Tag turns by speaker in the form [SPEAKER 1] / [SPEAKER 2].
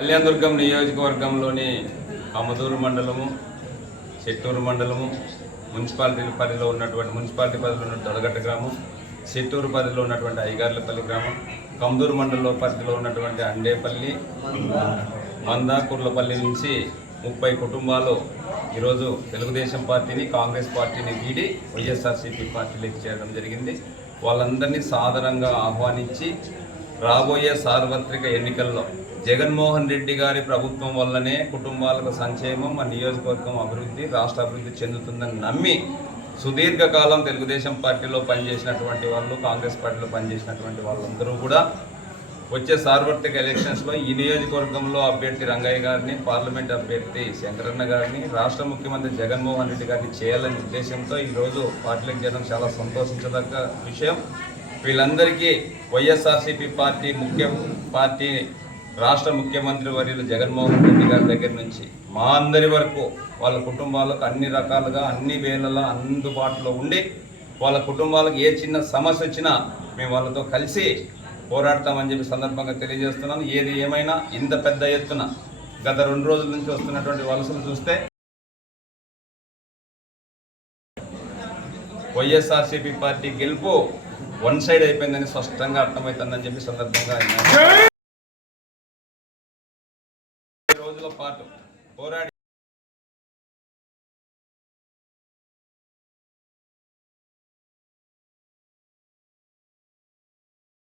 [SPEAKER 1] కళ్యాణదుర్గం నియోజకవర్గంలోని అమదూరు మండలము చెట్టూరు మండలము మున్సిపాలిటీ పరిధిలో ఉన్నటువంటి మున్సిపాలిటీ పరిధిలో ఉన్న దొడగట్ట గ్రామం చెట్టూరు పరిధిలో ఉన్నటువంటి ఐగార్లపల్లి గ్రామం కమదూరు మండలంలో పరిధిలో ఉన్నటువంటి అండేపల్లి మందాకుర్లపల్లి నుంచి ముప్పై కుటుంబాలు ఈరోజు తెలుగుదేశం పార్టీని కాంగ్రెస్ పార్టీని వీడి వైఎస్ఆర్సీపీ పార్టీలోకి చేరడం జరిగింది. వాళ్ళందరినీ సాధారణంగా ఆహ్వానించి రాబోయే సార్వత్రిక ఎన్నికల్లో జగన్మోహన్ రెడ్డి గారి ప్రభుత్వం వల్లనే కుటుంబాలకు సంక్షేమం మా నియోజకవర్గం అభివృద్ధి రాష్ట్ర అభివృద్ధి చెందుతుందని నమ్మి సుదీర్ఘకాలం తెలుగుదేశం పార్టీలో పనిచేసినటువంటి వాళ్ళు కాంగ్రెస్ పార్టీలో పనిచేసినటువంటి వాళ్ళందరూ కూడా వచ్చే సార్వత్రిక ఎలక్షన్స్లో ఈ నియోజకవర్గంలో అభ్యర్థి రంగయ్య గారిని పార్లమెంట్ అభ్యర్థి శంకరన్న గారిని రాష్ట్ర ముఖ్యమంత్రి జగన్మోహన్ రెడ్డి గారిని చేయాలనే ఉద్దేశంతో ఈరోజు పార్టీలకు చేయడం చాలా సంతోషించదగ్గ విషయం. వీళ్ళందరికీ వైఎస్ఆర్సీపీ పార్టీ ముఖ్య పార్టీ రాష్ట్ర ముఖ్యమంత్రి వర్యులు జగన్మోహన్ రెడ్డి గారి దగ్గర నుంచి మా అందరి వరకు వాళ్ళ కుటుంబాలకు అన్ని రకాలుగా అన్ని వేళలా అందుబాటులో ఉండి వాళ్ళ కుటుంబాలకు ఏ చిన్న సమస్య వచ్చినా మేము వాళ్ళతో కలిసి పోరాడతామని చెప్పి సందర్భంగా తెలియజేస్తున్నాను ఏది ఏమైనా ఇంత పెద్ద ఎత్తున గత రెండు రోజుల నుంచి వస్తున్నటువంటి వలసలు చూస్తే వైఎస్ఆర్సీపీ పార్టీ గెలుపు వన్ సైడ్ అయిపోయిందని స్పష్టంగా అర్థమవుతుందని చెప్పి సందర్భంగా రోజుల పాటు పోరాడి